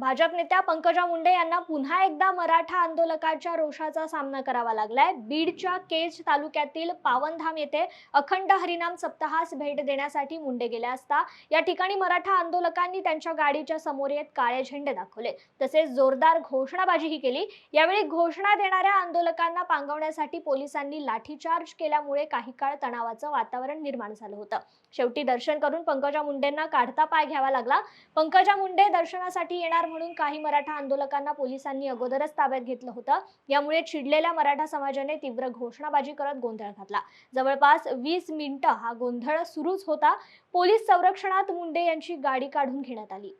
भाजप नेत्या पंकजा मुंडे यांना पुन्हा एकदा मराठा आंदोलकांच्या रोषाचा सामना करावा लागलाय। बीडच्या केज तालुक्यातील पावनधाम येथे अखंड हरिनाम सप्ताहास भेट देण्यासाठी मुंडे गेले असता या ठिकाणी मराठा आंदोलकांनी त्यांच्या गाडीच्या समोर येत काळे झेंडे दाखवले, तसेच जोरदार घोषणाबाजीही केली। यावेळी घोषणा देणाऱ्या आंदोलकांना पांगवण्यासाठी पोलिसांनी लाठीचार्ज केल्यामुळे काही काळ तणावाचं वातावरण निर्माण झालं होतं। शेवटी दर्शन करून पंकजा मुंडेंना काढता पाय घ्यावा लागला। पंकजा मुंडे दर्शनासाठी येणार म्हणून काही मराठा आंदोलकांना पोलिसांनी अगोदरच ताब्यात घेतलं होतं। यामुळे चिडलेल्या मराठा समाजाने तीव्र घोषणाबाजी करत गोंधळ घातला। जवळपास 20 मिनिटं हा गोंधळ सुरूच होता। पोलीस संरक्षणात मुंडे यांची गाडी काढून घेण्यात आली।